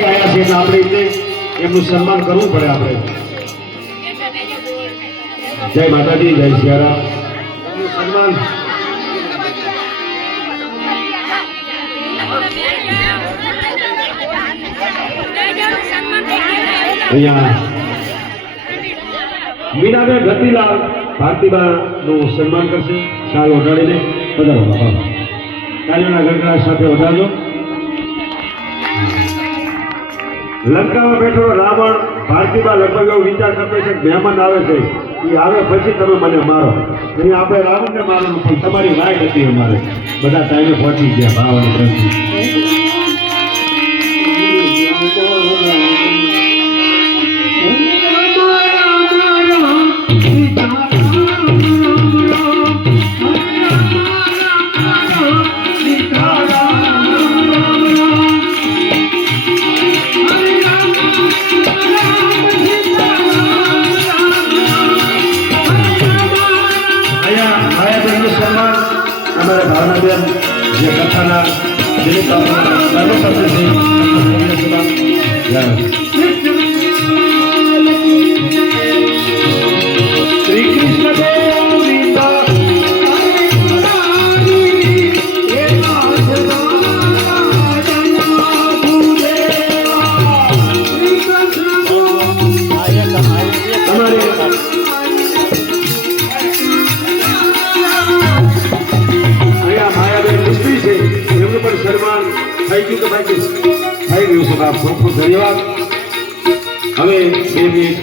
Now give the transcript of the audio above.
પરથી આવ્યા છે એટલે આપણે એમનું સન્માન કરવું પડે આપણે. જય માતાજી, જય સિયારામ. એમનું સન્માન અહીંયા મીનાબેન ગતિલાલ ભારતીબા નું સન્માન કરશે. શાલ ઓઢાડીને પધારો બાપા. તાળીઓના ગણગડાટ સાથે ઓઢાડજો. લંકામાં બેઠો રાવણ ભારતીબા લગભગ એવો વિચાર કરતો છે કે મહેમાન આવે છે, એ આવે પછી તમે મને મારો. અહીં આપણે રાવણને મારવાનું, પણ તમારી રાય હતી અમારે. બધા ટાઈમે પહોંચી ગયા ભાવની પ્રતિ. અમારે ભાવનાબેન જે કથાના દિલીપ શ્રી કૃષ્ણ ગોવિંદા સન્માન થઈ ગયું તો ભાઈ થઈ ગયું છે. ખૂબ ખૂબ ધન્યવાદ. હવે 2 મિનિટ